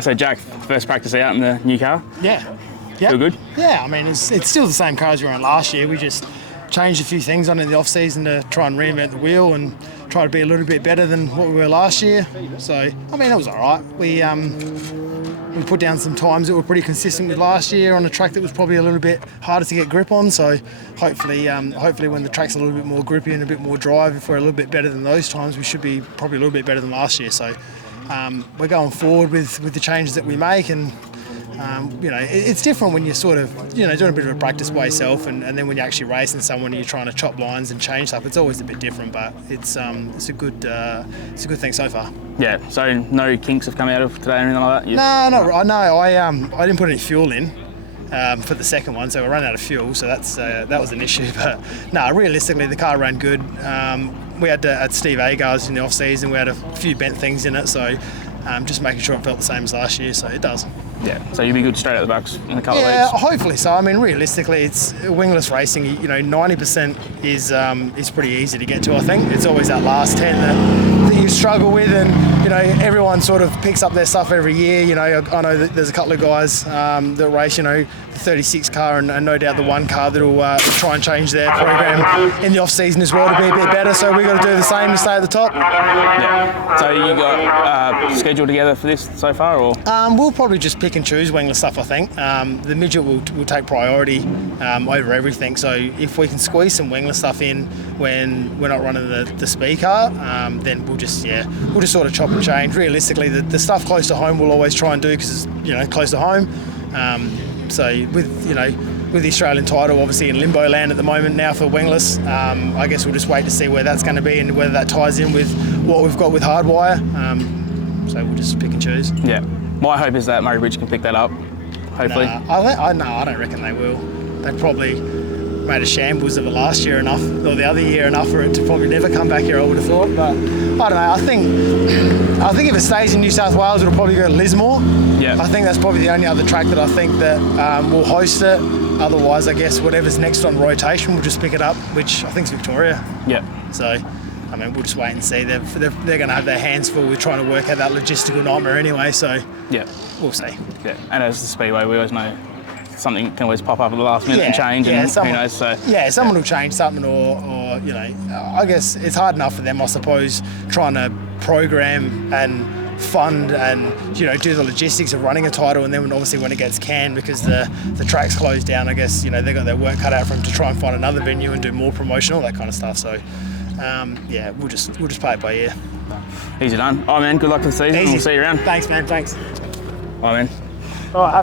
So Jack, first practice out in the new car. Yeah. Yep. Feel good? Yeah, I mean, it's still the same car as we were on last year. We just changed a few things on it in the off-season to try and reinvent the wheel and try to be a little bit better than what we were last year. So, I mean, it was all right. We put down some times that were pretty consistent with last year on a track that was probably a little bit harder to get grip on. So hopefully when the track's a little bit more grippy and a bit more drive, if we're a little bit better than those times, we should be probably a little bit better than last year. So we're going forward with the changes that we make, and it's different when you're sort of doing a bit of a practice by yourself, and then when you're actually racing someone and you're trying to chop lines and change stuff. It's always a bit different, but it's a good thing so far. Yeah. So no kinks have come out of today or anything like that. No. I didn't put any fuel in for the second one, so I ran out of fuel. So that was an issue. But no, realistically, the car ran good. We had Steve Agars in the off season. We had a few bent things in it, so just making sure it felt the same as last year. So it does. Yeah, so you'll be good straight out the box in a couple of weeks? Yeah, hopefully so. I mean, realistically, it's wingless racing. 90% is pretty easy to get to, I think. It's always that last 10 that you struggle with, and, everyone sort of picks up their stuff every year. I know that there's a couple of guys that race, the 36 car and no doubt the 1 car that'll try and change their program in the off-season as well to be a bit better. So we've got to do the same to stay at the top. Yeah. So you got scheduled together for this so far, or? We'll probably just pick and choose wingless stuff, I think. The midget will take priority over everything. So if we can squeeze some wingless stuff in when we're not running the speed car, then we'll just sort of chop and change. Realistically, the stuff close to home we'll always try and do because it's close to home. So with the Australian title obviously in limbo land at the moment now for wingless, I guess we'll just wait to see where that's going to be and whether that ties in with what we've got with hardwire. So we'll just pick and choose. Yeah. My hope is that Murray Bridge can pick that up, hopefully. I don't reckon they will. They probably made a shambles of it last year enough, or the other year enough for it to probably never come back here, I would have thought. But I don't know. I think if it stays in New South Wales, it'll probably go to Lismore. Yeah. I think that's probably the only other track that I think that will host it. Otherwise, I guess whatever's next on rotation, we'll just pick it up, which I think is Victoria. Yeah. So, I mean, we'll just wait and see. They're going to have their hands full with trying to work out that logistical nightmare anyway. So, yeah, we'll see. Yeah. And as the Speedway, we always know something can always pop up at the last minute and change, and who knows. So someone will change something, or I guess it's hard enough for them, I suppose, trying to program and fund and do the logistics of running a title, and then obviously when it gets canned because the track's closed down, I guess they've got their work cut out for them to try and find another venue and do more promotion, all that kind of stuff. So we'll just play it by ear. Easy done. All right, man, good luck for the season. We'll see you around. Thanks, man. Thanks. All right, man. All right.